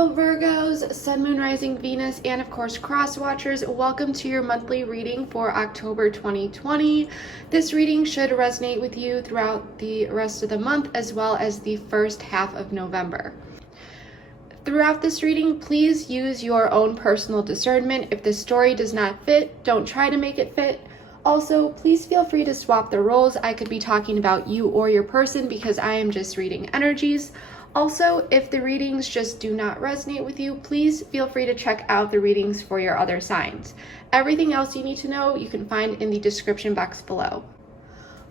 Hello Virgos, Sun, Moon, Rising, Venus, and of course Cross Watchers. Welcome to your monthly reading for October 2020. This reading should resonate with you throughout the rest of the month as well as the first half of November. Throughout this reading, please use your own personal discernment. If the story does not fit, don't try to make it fit. Also, please feel free to swap the roles. I could be talking about you or your person because I am just reading energies. Also, if the readings just do not resonate with you, please feel free to check out the readings for your other signs. Everything else you need to know you can find in the description box below.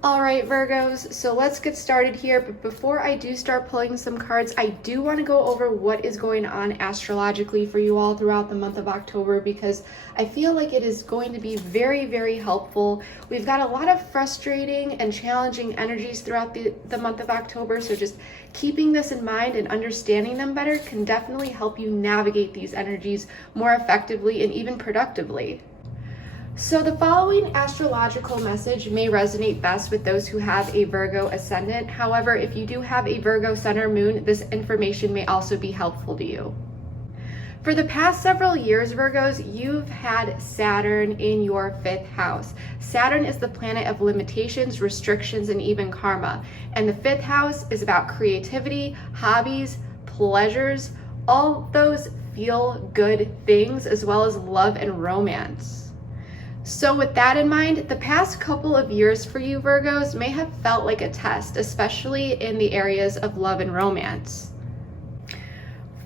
All right, Virgos, so let's get started here. But before I do start pulling some cards, I do want to go over what is going on astrologically for you all throughout the month of October, because I feel like it is going to be very, very helpful. We've got a lot of frustrating and challenging energies throughout the month of October, so just keeping this in mind and understanding them better can definitely help you navigate these energies more effectively and even productively. So the following astrological message may resonate best with those who have a Virgo ascendant. However, if you do have a Virgo sun or moon, this information may also be helpful to you. For the past several years, Virgos, you've had Saturn in your 5th house. Saturn is the planet of limitations, restrictions, and even karma. And the 5th house is about creativity, hobbies, pleasures, all those feel good things, as well as love and romance. So with that in mind, the past couple of years for you Virgos may have felt like a test, especially in the areas of love and romance.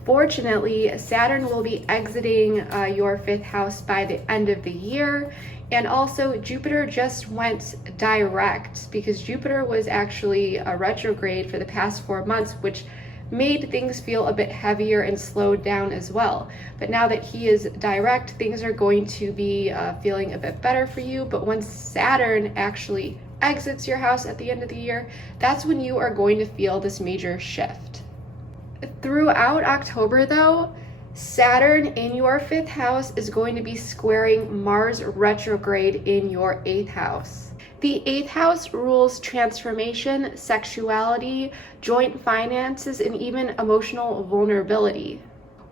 Fortunately, Saturn will be exiting your 5th house by the end of the year. And also Jupiter just went direct because Jupiter was actually a retrograde for the past 4 months, which made things feel a bit heavier and slowed down as well. But now that he is direct, things are going to be feeling a bit better for you. But once Saturn actually exits your house at the end of the year, that's when you are going to feel this major shift. Throughout October though, Saturn in your 5th house is going to be squaring Mars retrograde in your 8th house. The 8th house rules transformation, sexuality, joint finances, and even emotional vulnerability.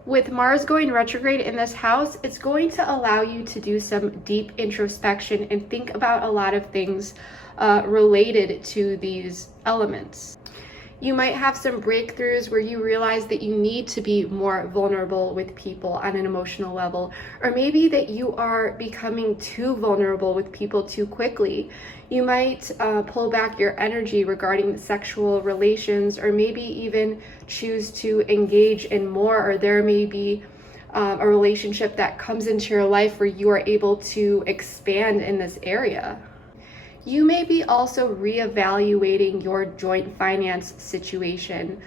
With Mars going retrograde in this house, it's going to allow you to do some deep introspection and think about a lot of things related to these elements. You might have some breakthroughs where you realize that you need to be more vulnerable with people on an emotional level, or maybe that you are becoming too vulnerable with people too quickly. You might pull back your energy regarding sexual relations, or maybe even choose to engage in more, or there may be a relationship that comes into your life where you are able to expand in this area. You may be also reevaluating your joint finance situation.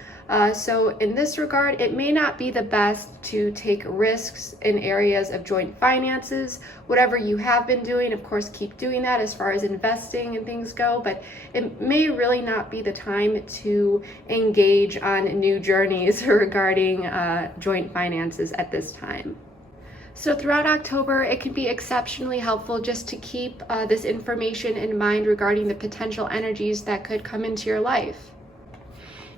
So in this regard, it may not be the best to take risks in areas of joint finances. Whatever you have been doing, of course, keep doing that as far as investing and things go, but it may really not be the time to engage on new journeys regarding joint finances at this time. So throughout October, it can be exceptionally helpful just to keep this information in mind regarding the potential energies that could come into your life.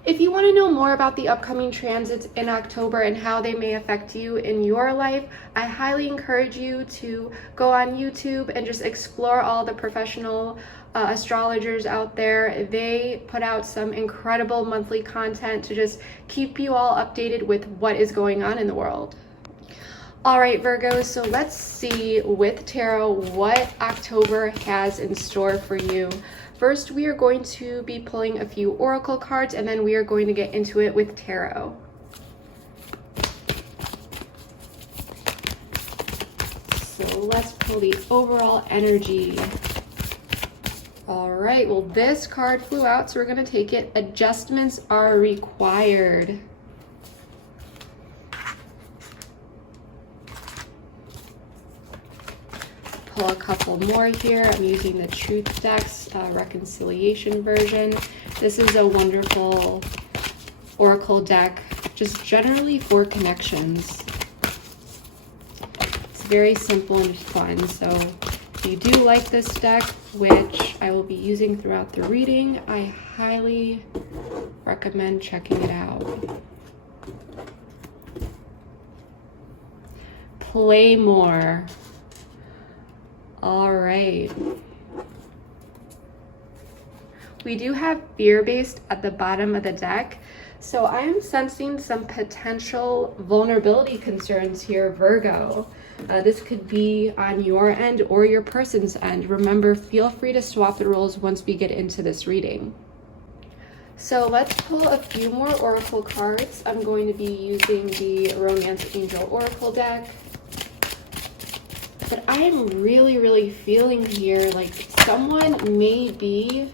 If you want to know more about the upcoming transits in October and how they may affect you in your life, I highly encourage you to go on YouTube and just explore all the professional astrologers out there. They put out some incredible monthly content to just keep you all updated with what is going on in the world. All right, Virgos, so let's see with tarot what October has in store for you. First, we are going to be pulling a few oracle cards, and then we are going to get into it with tarot. So let's pull the overall energy. All right, well, this card flew out, so we're going to take it. Adjustments are required. Pull a couple more here. I'm using the Truth Deck's reconciliation version. This is a wonderful oracle deck, just generally for connections. It's very simple and fun. So if you do like this deck, which I will be using throughout the reading, I highly recommend checking it out. play more. All right. We do have fear-based at the bottom of the deck. So I am sensing some potential vulnerability concerns here, Virgo. This could be on your end or your person's end. Remember, feel free to swap the roles once we get into this reading. So let's pull a few more oracle cards. I'm going to be using the Romance Angel Oracle deck. But I am really feeling here like someone may be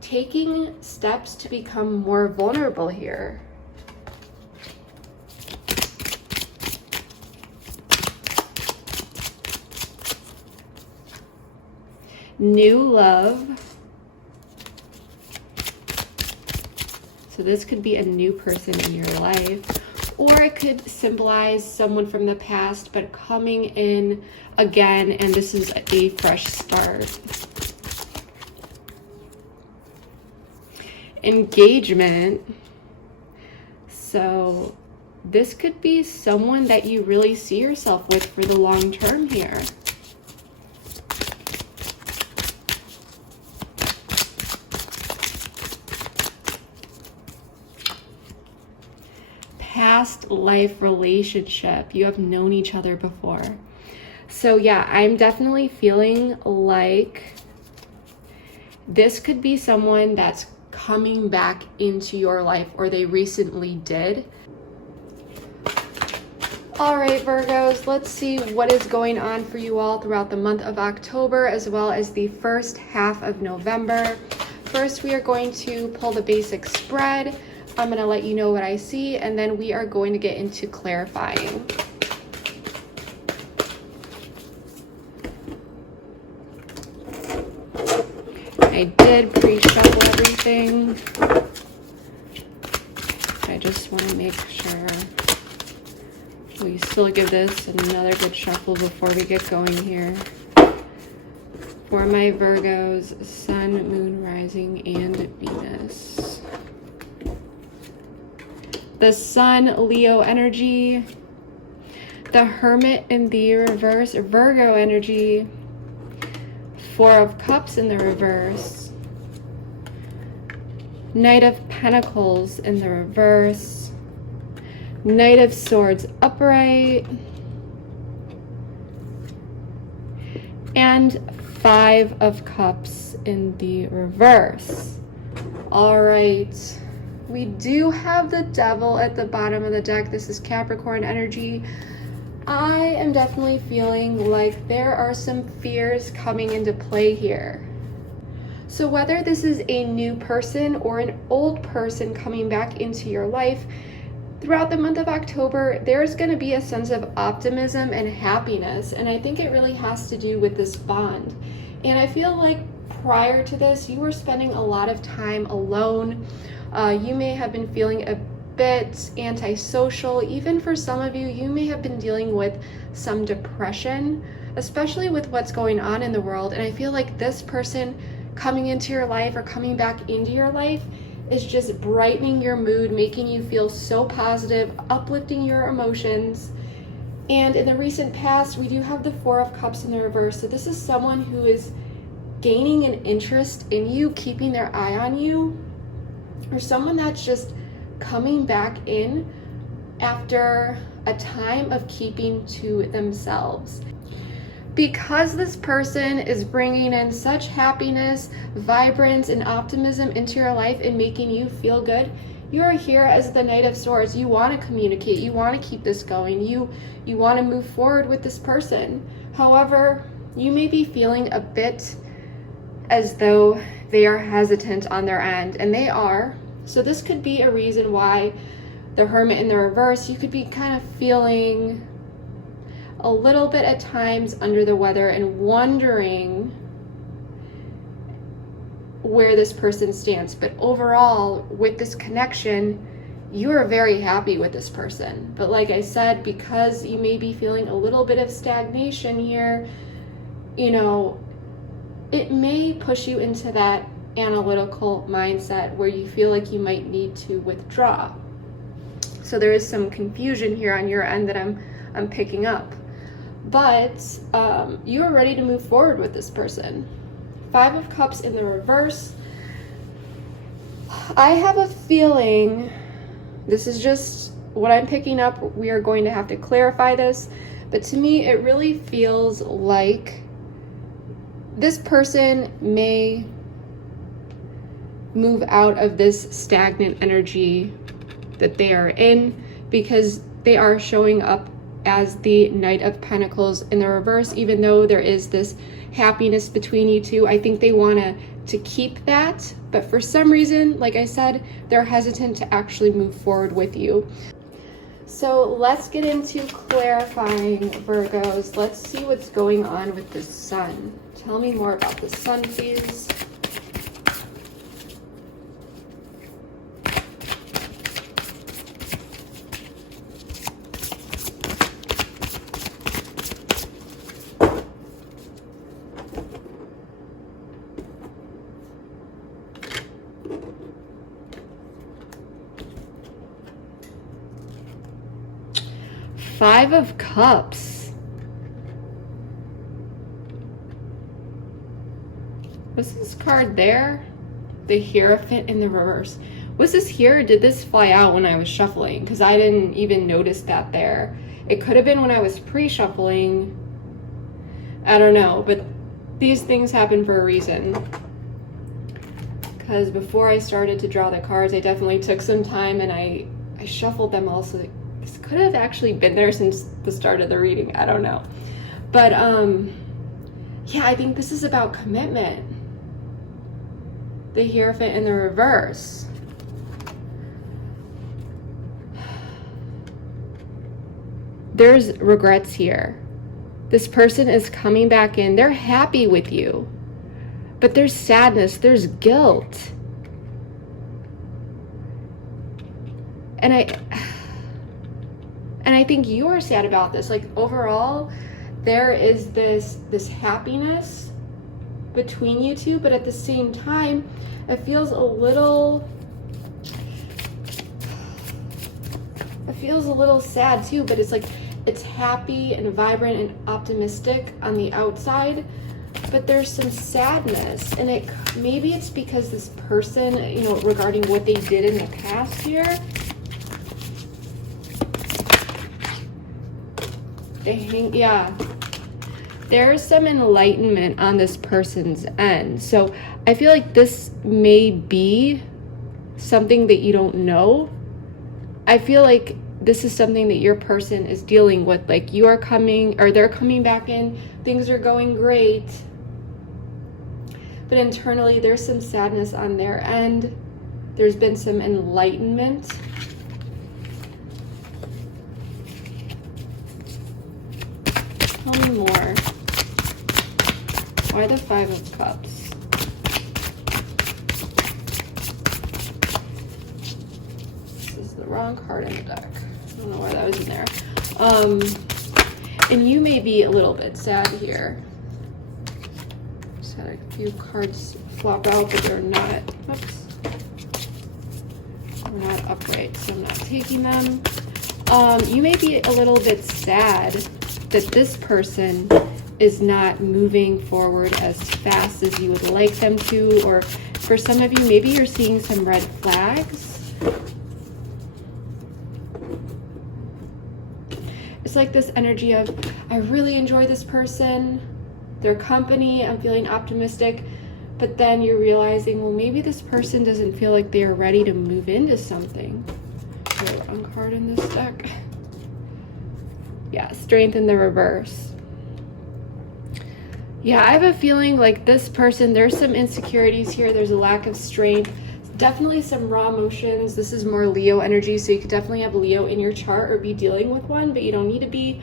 taking steps to become more vulnerable here. New love. So this could be a new person in your life, or it could symbolize someone from the past but coming in again, and this is a fresh start. Engagement. So this could be someone that you really see yourself with for the long term here. Past life relationship. You have known each other before. So yeah, I'm definitely feeling like this could be someone that's coming back into your life, or they recently did. All right, Virgos, let's see what is going on for you all throughout the month of October, as well as the first half of November. First, we are going to pull the basic spread. I'm going to let you know what I see, and then we are going to get into clarifying. I did pre-shuffle everything. I just want to make sure we still give this another good shuffle before we get going here. For my Virgos, Sun, Moon, Rising, and Venus. The Sun, Leo energy. The Hermit in the reverse, Virgo energy. Four of Cups in the reverse. Knight of Pentacles in the reverse. Knight of Swords upright. And Five of Cups in the reverse. All right. We do have the Devil at the bottom of the deck. This is Capricorn energy. I am definitely feeling like there are some fears coming into play here. So whether this is a new person or an old person coming back into your life, throughout the month of October, there's going to be a sense of optimism and happiness. And I think it really has to do with this bond. And I feel like prior to this, you were spending a lot of time alone. You may have been feeling a bit antisocial. Even for some of you, you may have been dealing with some depression, especially with what's going on in the world. And I feel like this person coming into your life or coming back into your life is just brightening your mood, making you feel so positive, uplifting your emotions. And in the recent past, we do have the Four of Cups in the reverse. So this is someone who is gaining an interest in you, keeping their eye on you, or someone that's just coming back in after a time of keeping to themselves. Because this person is bringing in such happiness, vibrance, and optimism into your life and making you feel good, you are here as the Knight of Swords. You want to communicate, you want to keep this going, you want to move forward with this person. However, you may be feeling a bit as though they are hesitant on their end, and they are. So this could be a reason why the Hermit in the reverse, you could be kind of feeling a little bit at times under the weather and wondering where this person stands. But overall, with this connection, you are very happy with this person. But like I said, because you may be feeling a little bit of stagnation here, you know, it may push you into that analytical mindset where you feel like you might need to withdraw. So there is some confusion here on your end that I'm I'm picking up. But you are ready to move forward with this person. 5 of Cups in the reverse. I have a feeling, this is just what I'm picking up, we are going to have to clarify this, but to me it really feels like this person may move out of this stagnant energy that they are in, because they are showing up as the Knight of Pentacles in the reverse. Even though there is this happiness between you two, I think they want to keep that, but for some reason, like I said, they're hesitant to actually move forward with you. So let's get into clarifying, Virgos. Let's see what's going on with the Sun. Tell me more about the Sun, please. Five of Cups. What's this card there? The Hierophant in the reverse. Was this here, or did this fly out when I was shuffling? Because I didn't even notice that there. It could have been when I was pre-shuffling. I don't know, but these things happen for a reason. Because before I started to draw the cards, I definitely took some time and I shuffled them all, so this could have actually been there since the start of the reading. I don't know. But yeah, I think this is about commitment. The Hierophant in the reverse. There's regrets here. This person is coming back in. They're happy with you, but there's sadness, there's guilt. And I think you are sad about this. Like, overall, there is this happiness between you two, but at the same time, it feels a little sad too, but it's like, it's happy and vibrant and optimistic on the outside, but there's some sadness, and maybe it's because this person, you know, regarding what they did in the past here, yeah, there's some enlightenment on this person's end. So I feel like this may be something that you don't know. I feel like this is something that your person is dealing with. Like, you are coming, or they're coming back in, things are going great, but internally there's some sadness on their end. There's been some enlightenment. Tell me more. Why the Five of Cups? This is the wrong card in the deck. I don't know why that was in there. And you may be a little bit sad here. Just had a few cards flop out, but they're not. Oops. They're not upright, so I'm not taking them. You may be a little bit sad that this person is not moving forward as fast as you would like them to, or for some of you, maybe you're seeing some red flags. It's like this energy of, I really enjoy this person, their company, I'm feeling optimistic, but then you're realizing, well, maybe this person doesn't feel like they are ready to move into something. The wrong card in this deck. Yeah, Strength in the reverse. Yeah, I have a feeling like this person, there's some insecurities here. There's a lack of strength. Definitely some raw emotions. This is more Leo energy, so you could definitely have Leo in your chart or be dealing with one, but you don't need to be.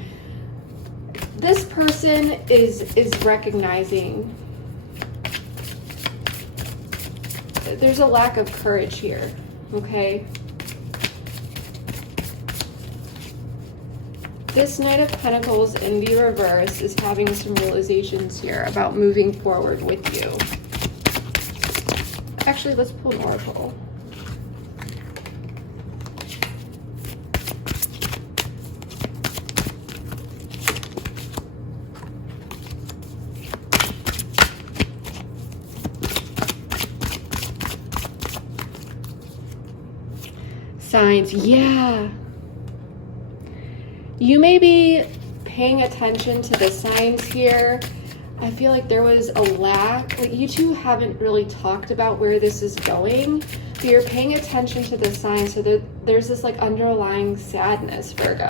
This person is recognizing there's a lack of courage here, okay? This Knight of Pentacles in the reverse is having some realizations here about moving forward with you. Actually, let's pull an oracle. signs. Yeah. You may be paying attention to the signs here. I feel like there was a lack, like you two haven't really talked about where this is going, but you're paying attention to the signs, so there's this like underlying sadness, Virgo.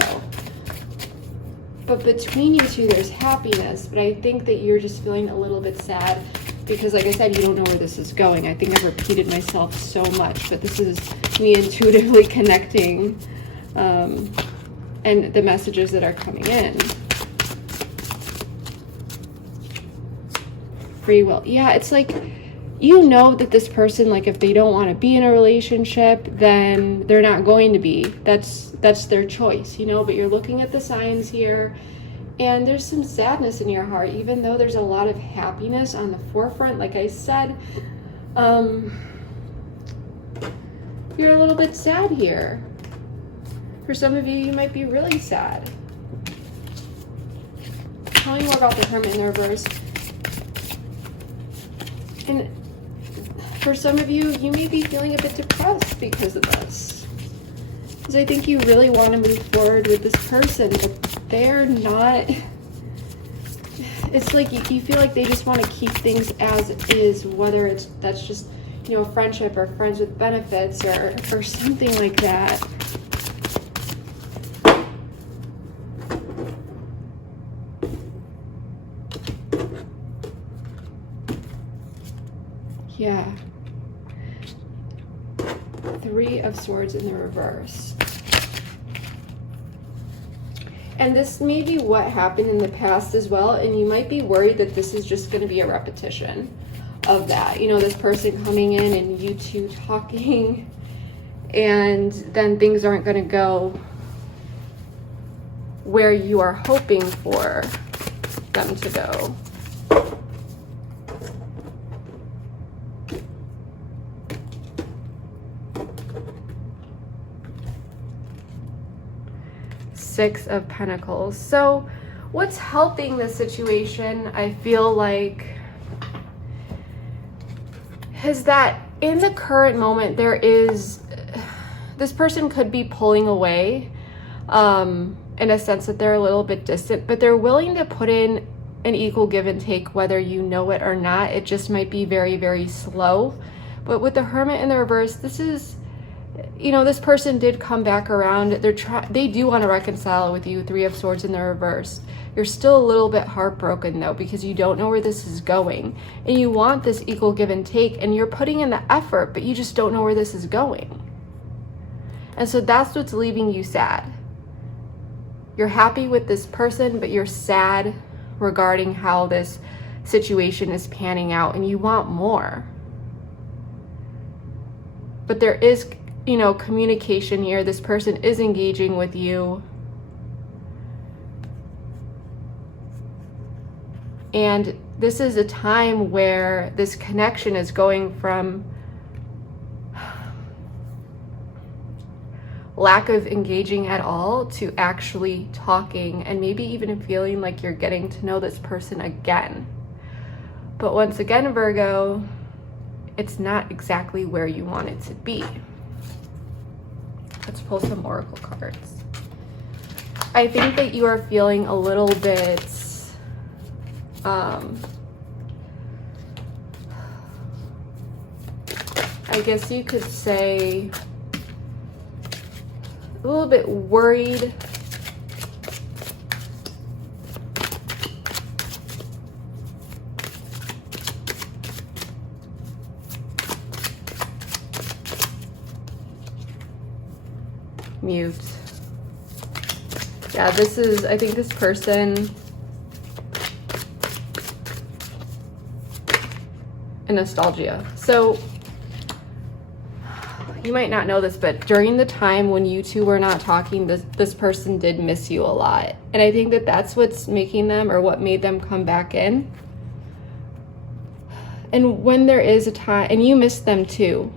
But between you two, there's happiness, but I think that you're just feeling a little bit sad because, like I said, you don't know where this is going. I think I've repeated myself so much, but this is me intuitively connecting and the messages that are coming in. Free will. Yeah, it's like, you know that this person, like if they don't want to be in a relationship, then they're not going to be. That's their choice, you know, but you're looking at the signs here and there's some sadness in your heart, even though there's a lot of happiness on the forefront. Like I said, you're a little bit sad here. For some of you, you might be really sad. Tell me more about the Hermit in the reverse. And for some of you, you may be feeling a bit depressed because of this. Because I think you really want to move forward with this person, but they're not. It's like you feel like they just want to keep things as is, whether that's just, you know, friendship or friends with benefits or something like that. Yeah. Three of Swords in the reverse. And this may be what happened in the past as well, and you might be worried that this is just going to be a repetition of that. You know, this person coming in and you two talking, and then things aren't going to go where you are hoping for them to go. Six of Pentacles. So what's helping this situation, I feel like, is that in the current moment there is, this person could be pulling away in a sense that they're a little bit distant, but they're willing to put in an equal give and take whether you know it or not. It just might be very, very slow. But with the Hermit in the reverse, this is, you know, this person did come back around. They do want to reconcile with you. Three of Swords in the reverse. You're still a little bit heartbroken though, because you don't know where this is going, and you want this equal give and take, and you're putting in the effort, but you just don't know where this is going. And so that's what's leaving you sad. You're happy with this person, but you're sad regarding how this situation is panning out, and you want more. But there is, you know, communication here. This person is engaging with you. And this is a time where this connection is going from lack of engaging at all to actually talking, and maybe even feeling like you're getting to know this person again. But once again, Virgo, it's not exactly where you want it to be. Let's pull some oracle cards. I think that you are feeling a little bit I guess you could say a little bit worried. Mute. Yeah, this is, I think this person, a nostalgia. So you might not know this, but during the time when you two were not talking, this person did miss you a lot. And I think that that's what's making them, or what made them come back in. And when there is a time, and you miss them too,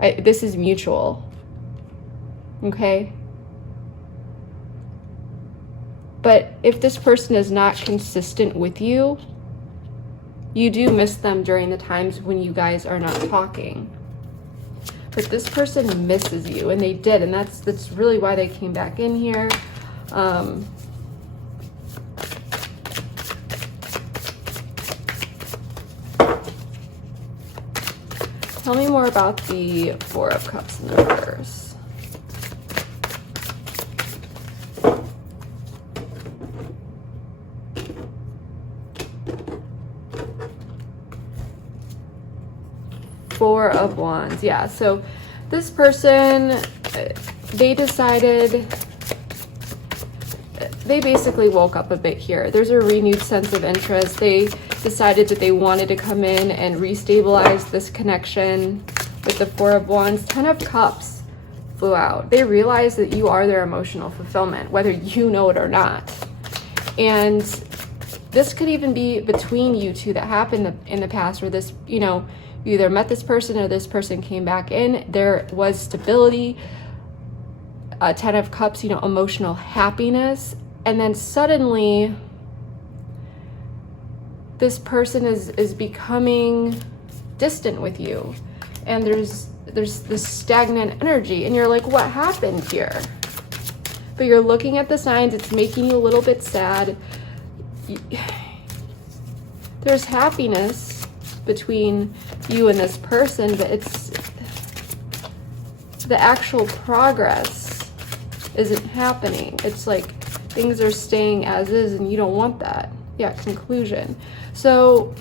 this is mutual. Okay? But if this person is not consistent with you, you do miss them during the times when you guys are not talking. but this person misses you, and they did, and that's really why they came back in here. Tell me more about the Four of Cups in the reverse. Four of Wands. Yeah, so this person, they decided, they basically woke up a bit here. There's a renewed sense of interest. They decided that they wanted to come in and restabilize this connection with the Four of Wands. 10 of Cups flew out. They realized that you are their emotional fulfillment, whether you know it or not. And this could even be between you two that happened in the past, where this, you know, you either met this person or this person came back in. There was stability, 10 of Cups, you know, emotional happiness. And then suddenly this person is becoming distant with you. And there's this stagnant energy. And you're like, what happened here? But you're looking at the signs. It's making you a little bit sad. There's happiness between you and this person, but it's the actual progress isn't happening. It's like things are staying as is, and you don't want that. Yeah, conclusion. So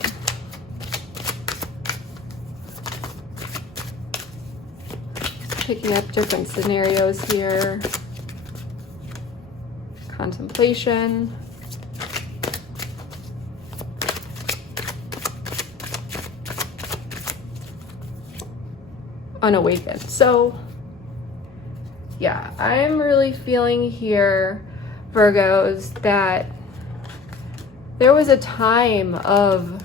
picking up different scenarios here. Contemplation. Unawakened. So yeah, I'm really feeling here, Virgos, that there was a time of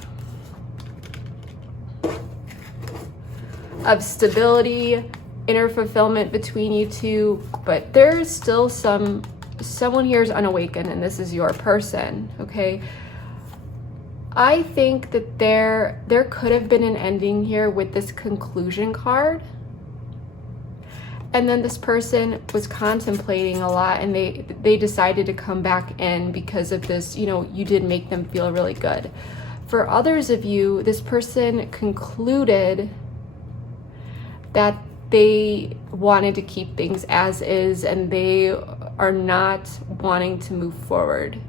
stability, inner fulfillment between you two, but there's still someone here is unawakened, and this is your person. Okay, I think that there could have been an ending here with this conclusion card. And then this person was contemplating a lot, and they decided to come back in because of this, you know, you did make them feel really good. For others of you, this person concluded that they wanted to keep things as is, and they are not wanting to move forward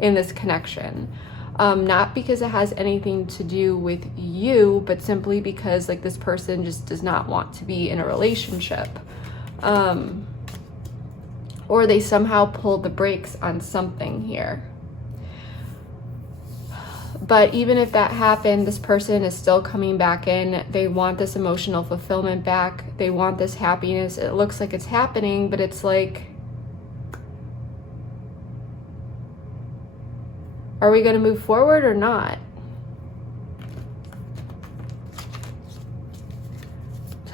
in this connection. Not because it has anything to do with you, but simply because like this person just does not want to be in a relationship. Or they somehow pulled the brakes on something here. But even if that happened, this person is still coming back in. They want this emotional fulfillment back. They want this happiness. It looks like it's happening, but it's like, are we going to move forward or not?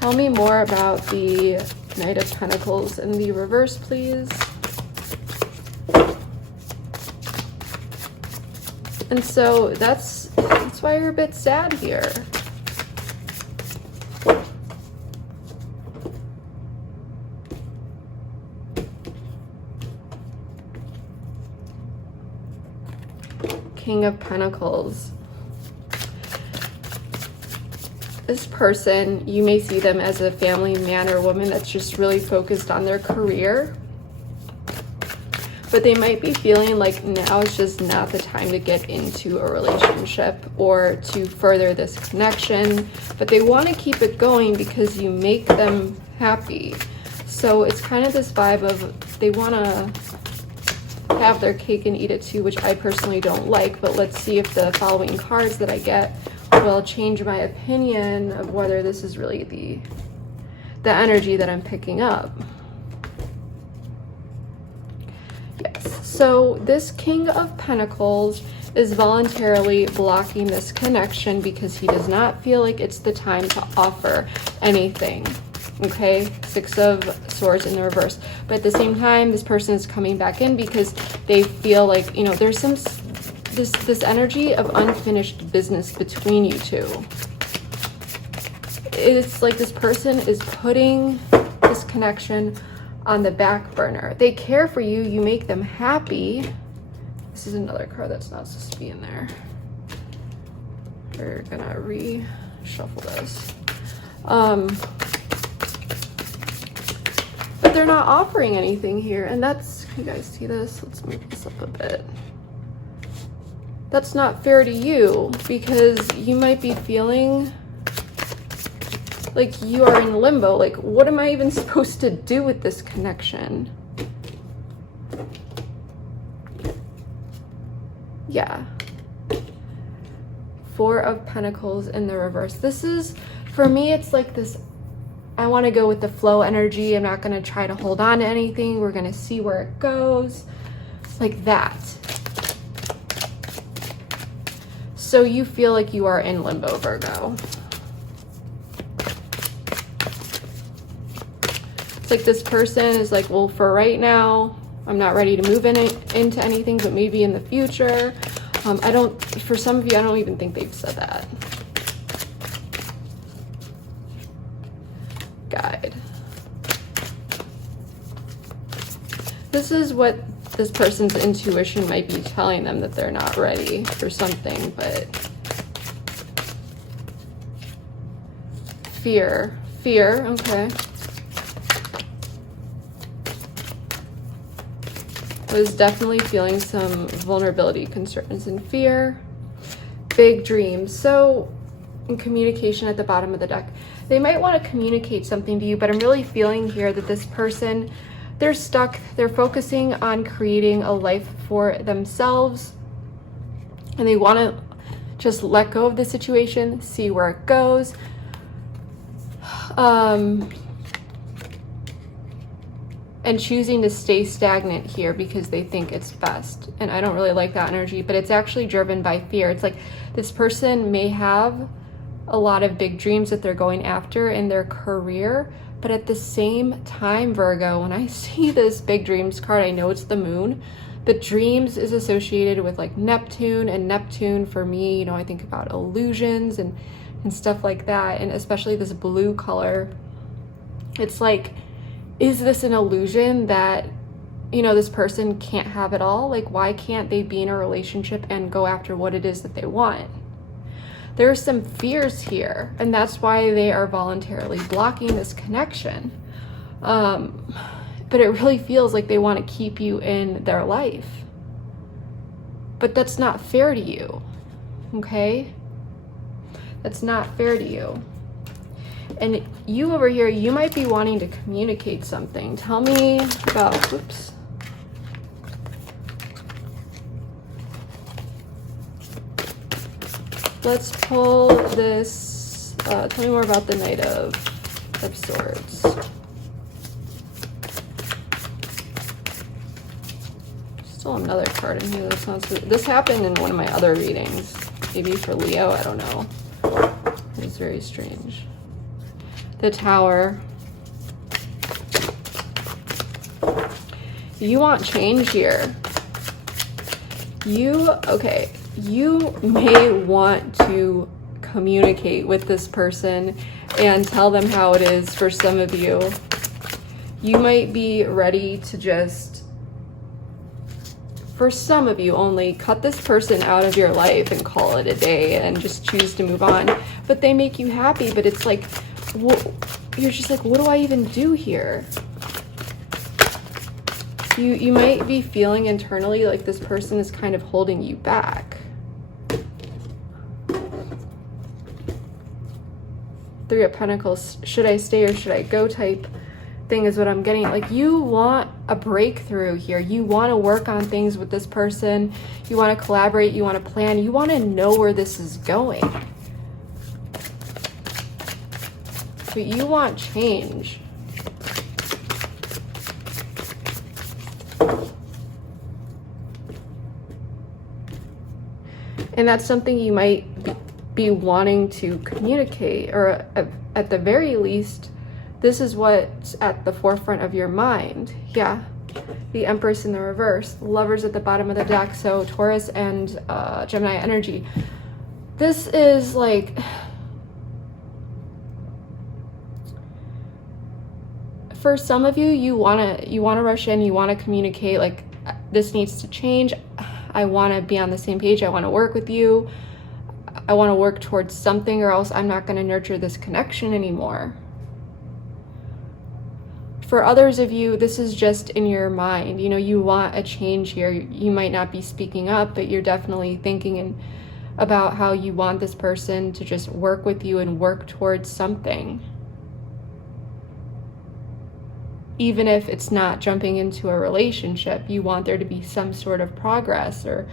Tell me more about the Knight of Pentacles in the reverse, please. And so that's why you're a bit sad here. King of Pentacles. This person, you may see them as a family man or woman that's just really focused on their career. But they might be feeling like now is just not the time to get into a relationship or to further this connection. But they want to keep it going because you make them happy. So it's kind of this vibe of they want to have their cake and eat it too, which I personally don't like. But let's see if the following cards that I get will change my opinion of whether this is really the energy that I'm picking up. Yes, so this King of Pentacles is voluntarily blocking this connection because he does not feel like it's the time to offer anything. Okay, Six of Swords in the reverse. But at the same time, this person is coming back in because they feel like, you know, there's some this energy of unfinished business between you two. it's like this person is putting this connection on the back burner. They care for you, you make them happy. This is another card that's not supposed to be in there. We're gonna reshuffle this. But they're not offering anything here, and that's, can you guys see this? Let's move this up a bit. That's not fair to you, because you might be feeling like you are in limbo. Like, what am I even supposed to do with this connection? Yeah. Four of Pentacles in the reverse. This is, for me, it's like this, I want to go with the flow energy. I'm not going to try to hold on to anything. We're going to see where it goes. Like that. So you feel like you are in limbo, Virgo. It's like this person is like, well, for right now, I'm not ready to move into anything, but maybe in the future. For some of you, I don't even think they've said that. Guide. This is what this person's intuition might be telling them, that they're not ready for something, but fear, okay. I was definitely feeling some vulnerability, concerns, and fear. Big dreams. So in communication at the bottom of the deck, they might want to communicate something to you, but I'm really feeling here that this person, they're stuck. They're focusing on creating a life for themselves, and they want to just let go of the situation, see where it goes. And choosing to stay stagnant here because they think it's best. And I don't really like that energy, but it's actually driven by fear. It's like this person may have a lot of big dreams that they're going after in their career, but at the same time, Virgo, when I see this big dreams card, I know it's the moon, but dreams is associated with like Neptune, and Neptune for me, you know, I think about illusions and stuff like that. And especially this blue color, it's like, is this an illusion that, you know, this person can't have it all? Like, why can't they be in a relationship and go after what it is that they want? There are some fears here, and that's why they are voluntarily blocking this connection. But it really feels like they want to keep you in their life. But that's not fair to you, okay? That's not fair to you. And you over here, you might be wanting to communicate something. Tell me about, oops. Let's pull this, tell me more about the Knight of Swords. Still another card in here that sounds, this happened in one of my other readings. Maybe for Leo, I don't know. It was very strange. The Tower. You want change here. You may want to communicate with this person and tell them how it is. For some of you, you might be ready to just, for some of you only, cut this person out of your life and call it a day and just choose to move on. But they make you happy, but it's like, you're just like, what do I even do here? You might be feeling internally like this person is kind of holding you back. Three of Pentacles, should I stay or should I go type thing is what I'm getting. Like, you want a breakthrough here. You want to work on things with this person. You want to collaborate. You want to plan. You want to know where this is going. But you want change. And that's something you might be wanting to communicate, or at the very least, this is what's at the forefront of your mind. Yeah, the Empress in the reverse, Lovers at the bottom of the deck, so Taurus and Gemini energy. This is like, for some of you, you want to rush in, you want to communicate like, this needs to change. I want to be on the same page. I want to work with you. I want to work towards something, or else I'm not going to nurture this connection anymore. For others of you, this is just in your mind. You know, you want a change here. You might not be speaking up, but you're definitely thinking about how you want this person to just work with you and work towards something. Even if it's not jumping into a relationship, you want there to be some sort of progress, or,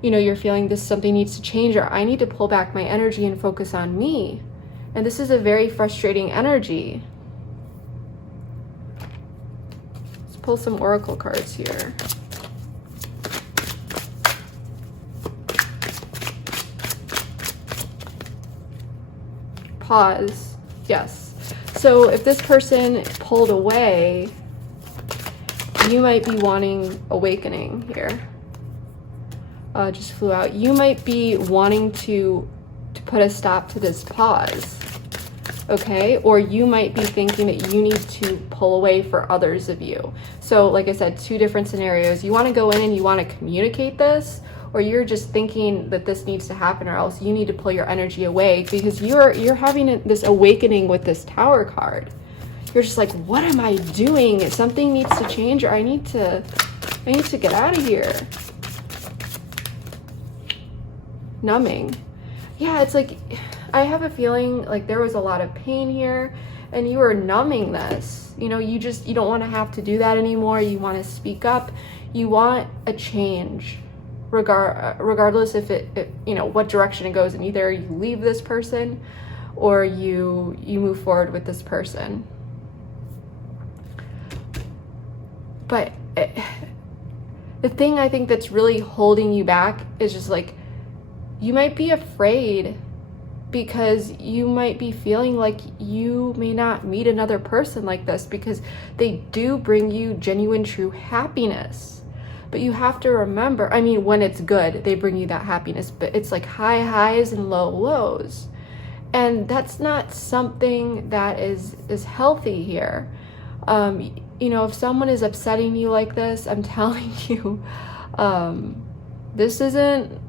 you know, you're feeling this, something needs to change, or I need to pull back my energy and focus on me. And this is a very frustrating energy. Let's pull some oracle cards here. Pause. Yes. So if this person pulled away, you might be wanting awakening here. Just flew out. You might be wanting to put a stop to this pause, okay? Or you might be thinking that you need to pull away for others of you. So like I said, two different scenarios. You want to go in and you want to communicate this, or you're just thinking that this needs to happen, or else you need to pull your energy away, because you're having this awakening with this Tower card. You're just like, what am I doing? Something needs to change, or I need to get out of here. Numbing. Yeah, it's like, I have a feeling like there was a lot of pain here, and you are numbing this. You know, you don't want to have to do that anymore. You want to speak up. You want a change. Regardless if it you know what direction it goes, and either you leave this person or you move forward with this person. But the thing I think that's really holding you back is just like, you might be afraid because you might be feeling like you may not meet another person like this, because they do bring you genuine, true happiness. But you have to remember, I mean, when it's good, they bring you that happiness, but it's like high highs and low lows. And that's not something that is healthy here. You know, if someone is upsetting you like this, I'm telling you, this isn't,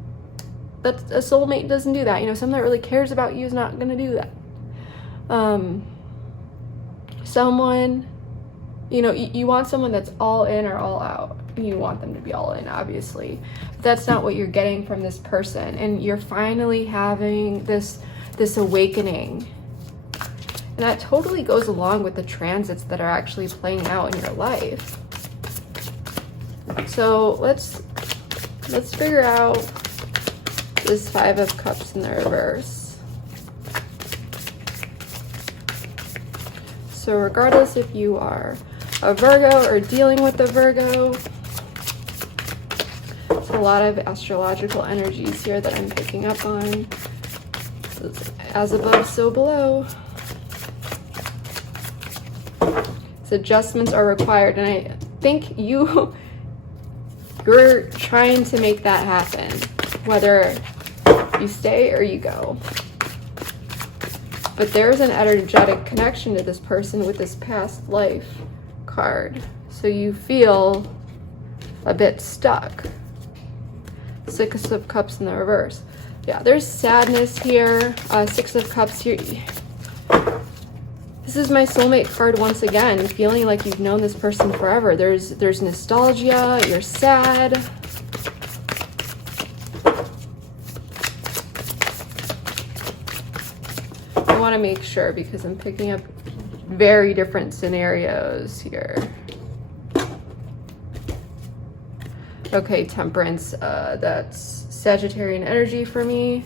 that a soulmate doesn't do that. You know, someone that really cares about you is not going to do that. Someone, you know, you want someone that's all in or all out. You want them to be all in, obviously. But that's not what you're getting from this person. And you're finally having this awakening. And that totally goes along with the transits that are actually playing out in your life. So let's figure out this Five of Cups in the reverse. So regardless if you are a Virgo or dealing with a Virgo, there's a lot of astrological energies here that I'm picking up on. As above, so below. So adjustments are required, and I think you're trying to make that happen, whether you stay or you go. But there's an energetic connection to this person with this past life card. So you feel a bit stuck. Six of Cups in the reverse. Yeah, there's sadness here. Six of Cups here. This is my soulmate card once again, feeling like you've known this person forever. There's nostalgia, you're sad. I want to make sure because I'm picking up very different scenarios here. Okay, Temperance, that's Sagittarian energy for me.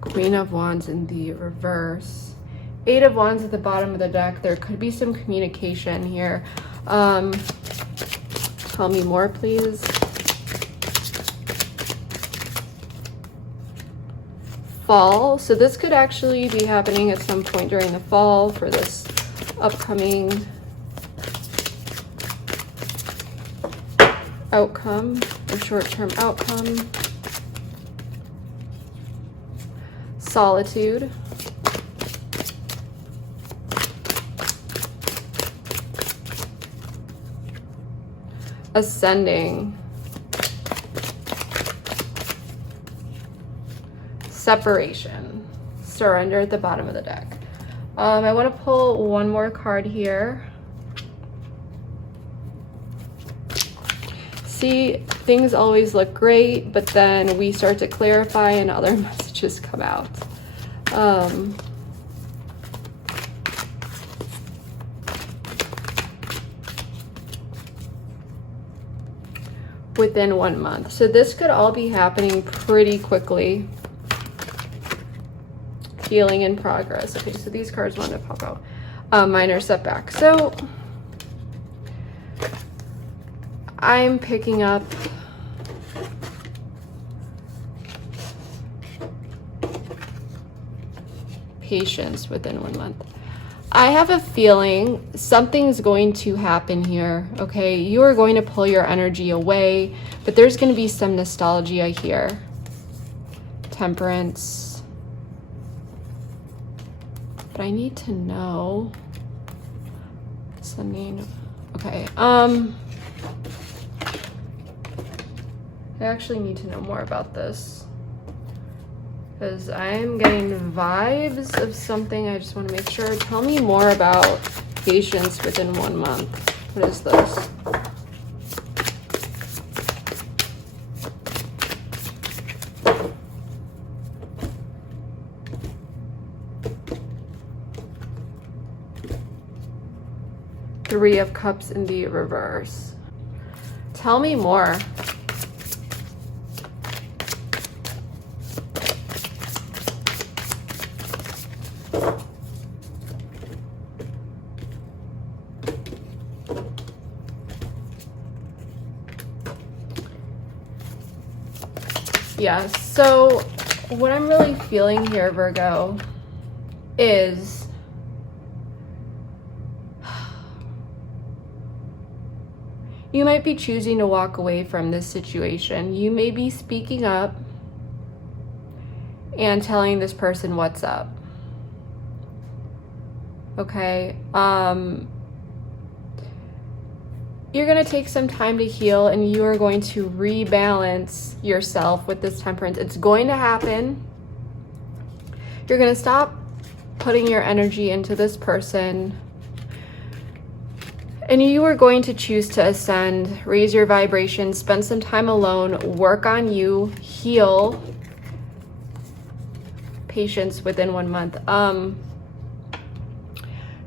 Queen of Wands in the reverse. Eight of Wands at the bottom of the deck. There could be some communication here. Tell me more, please. fall. So this could actually be happening at some point during the fall for this upcoming outcome or short-term outcome. Solitude. Ascending. Separation. Surrender at the bottom of the deck. I want to pull one more card here. See, things always look great, but then we start to clarify and other messages come out. Within 1 month. So this could all be happening pretty quickly. Healing in progress. Okay, so these cards want to pop out. Minor setback. So I'm picking up patience within 1 month. I have a feeling something's going to happen here, okay? You are going to pull your energy away, but there's going to be some nostalgia here. Temperance. But I need to know. Sending. Okay. I actually need to know more about this, because I'm getting vibes of something. I just want to make sure. Tell me more about patience within 1 month. What is this? Three of Cups in the reverse. Tell me more. Yeah, so what I'm really feeling here, Virgo, is you might be choosing to walk away from this situation. You may be speaking up and telling this person what's up. Okay, you're going to take some time to heal, and you are going to rebalance yourself with this temperance. It's going to happen. You're going to stop putting your energy into this person, and you are going to choose to ascend, raise your vibration, spend some time alone, work on you, heal. Patience within 1 month.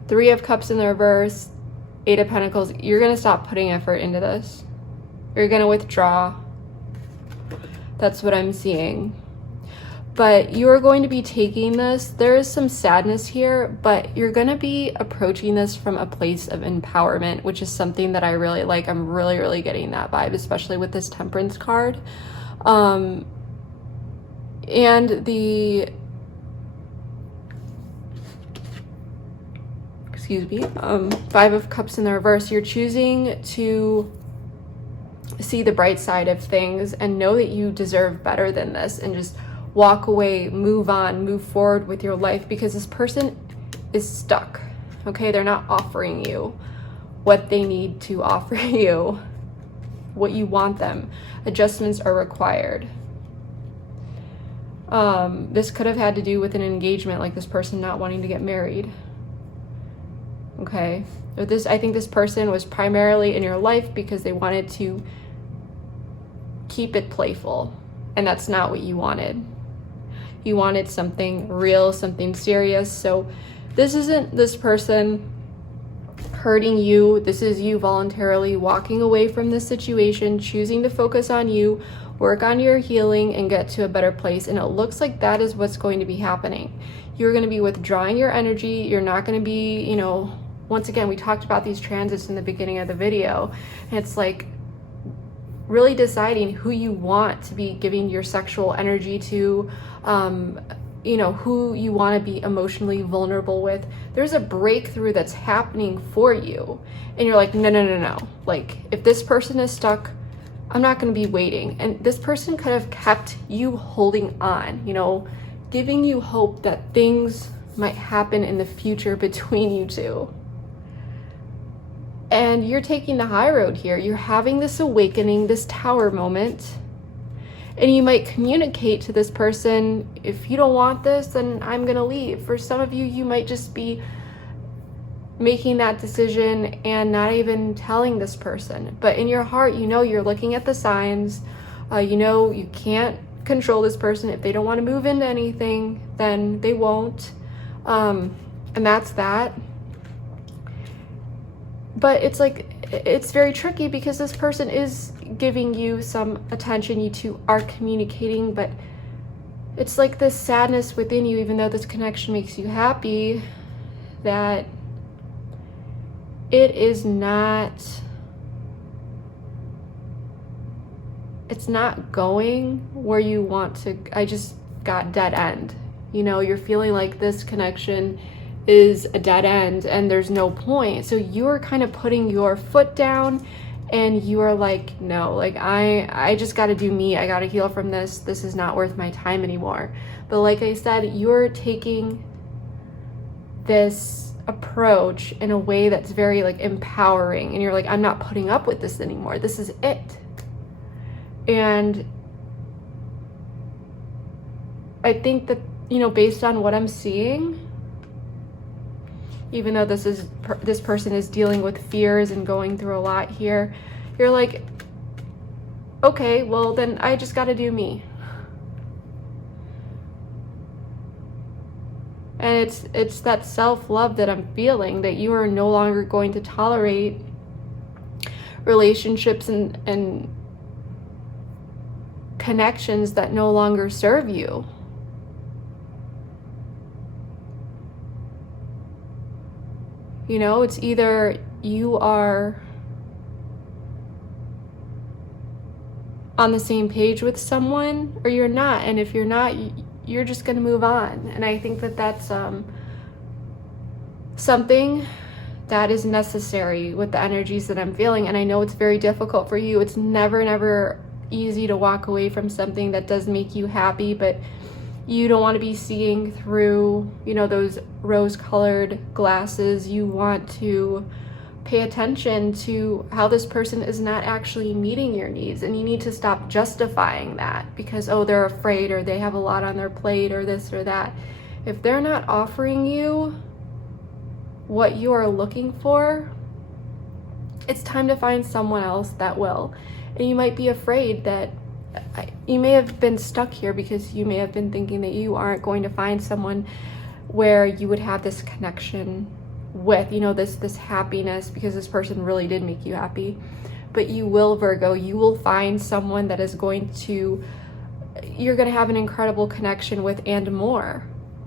Three of Cups in the reverse, Eight of Pentacles. You're going to stop putting effort into this. You're going to withdraw. That's what I'm seeing. But you are going to be taking this. There is some sadness here, but you're going to be approaching this from a place of empowerment, which is something that I really like. I'm really getting that vibe, especially with this Temperance card. And the Five of Cups in the reverse, you're choosing to see the bright side of things and know that you deserve better than this, and just walk away, move on, move forward with your life, because this person is stuck. Okay, they're not offering you what they need to offer you, what you want them. Adjustments are required. This could have had to do with an engagement, like this person not wanting to get married. Okay, I think this person was primarily in your life because they wanted to keep it playful, and that's not what you wanted. You wanted something real, something serious. So this isn't this person hurting you. This is you voluntarily walking away from this situation, choosing to focus on you, work on your healing, and get to a better place. And it looks like that is what's going to be happening. You're going to be withdrawing your energy. You're not going to be, once again, we talked about these transits in the beginning of the video, and it's like really deciding who you want to be giving your sexual energy to, you know, who you want to be emotionally vulnerable with. There's a breakthrough that's happening for you. And you're like, no, no, no, no. Like, if this person is stuck, I'm not going to be waiting. And this person could have kept you holding on, you know, giving you hope that things might happen in the future between you two. And you're taking the high road here. You're having this awakening, this tower moment. And you might communicate to this person, if you don't want this, then I'm going to leave. For some of you, you might just be making that decision and not even telling this person. But in your heart, you know, you're looking at the signs. You know, you can't control this person. If they don't want to move into anything, then they won't. And that's that. But it's like, it's very tricky because this person is giving you some attention. You two are communicating, but it's like this sadness within you, even though this connection makes you happy, that it is not, it's not going where you want to. I just got dead end. You know, you're feeling like this connection is a dead end and there's no point. So you're kind of putting your foot down and you are like, no, like I just got to do me. I got to heal from this. This is not worth my time anymore. But like I said, you're taking this approach in a way that's very like empowering, and you're like, I'm not putting up with this anymore. This is it. And I think that, you know, based on what I'm seeing, even though this person is dealing with fears and going through a lot here, you're like, okay, well then I just got to do me. And it's that self-love that I'm feeling, that you are no longer going to tolerate relationships and connections that no longer serve you. You know, it's either you are on the same page with someone or you're not. And if you're not, you're just going to move on. And I think that that's something that is necessary with the energies that I'm feeling. And I know it's very difficult for you. It's never easy to walk away from something that does make you happy, but you don't want to be seeing through, you know, those rose-colored glasses. You want to pay attention to how this person is not actually meeting your needs, and you need to stop justifying that because, oh, they're afraid or they have a lot on their plate or this or that. If they're not offering you what you are looking for, it's time to find someone else that will. And you might be afraid that you may have been stuck here because you may have been thinking that you aren't going to find someone where you would have this connection with, you know, this happiness, because this person really did make you happy. But you will, Virgo. You will find someone that is going to, you're going to have an incredible connection with and more,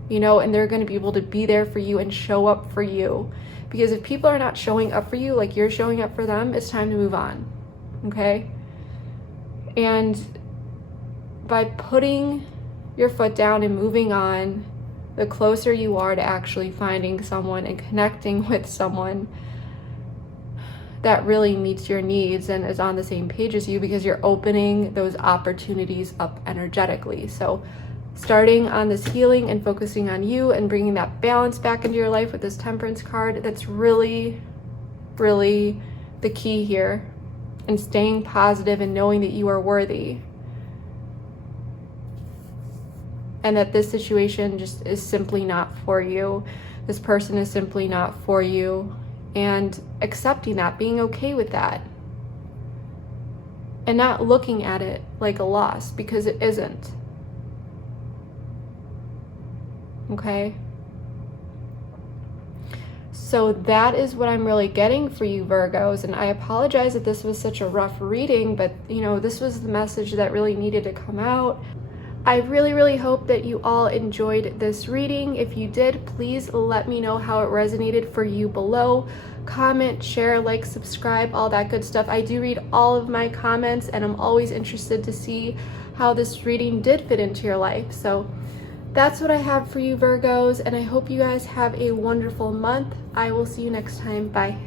you know, and they're going to be able to be there for you and show up for you. Because if people are not showing up for you like you're showing up for them, it's time to move on. Okay? And by putting your foot down and moving on, the closer you are to actually finding someone and connecting with someone that really meets your needs and is on the same page as you, because you're opening those opportunities up energetically. So starting on this healing and focusing on you and bringing that balance back into your life with this Temperance card, that's really, really the key here. And staying positive and knowing that you are worthy. And that this situation just is simply not for you. This person is simply not for you. And accepting that, being okay with that. And not looking at it like a loss, because it isn't. Okay? So that is what I'm really getting for you, Virgos. And I apologize that this was such a rough reading, but you know, this was the message that really needed to come out. I really, really hope that you all enjoyed this reading. If you did, please let me know how it resonated for you below. Comment, share, like, subscribe, all that good stuff. I do read all of my comments, and I'm always interested to see how this reading did fit into your life. So That's what I have for you, Virgos, and I hope you guys have a wonderful month. I will see you next time. Bye.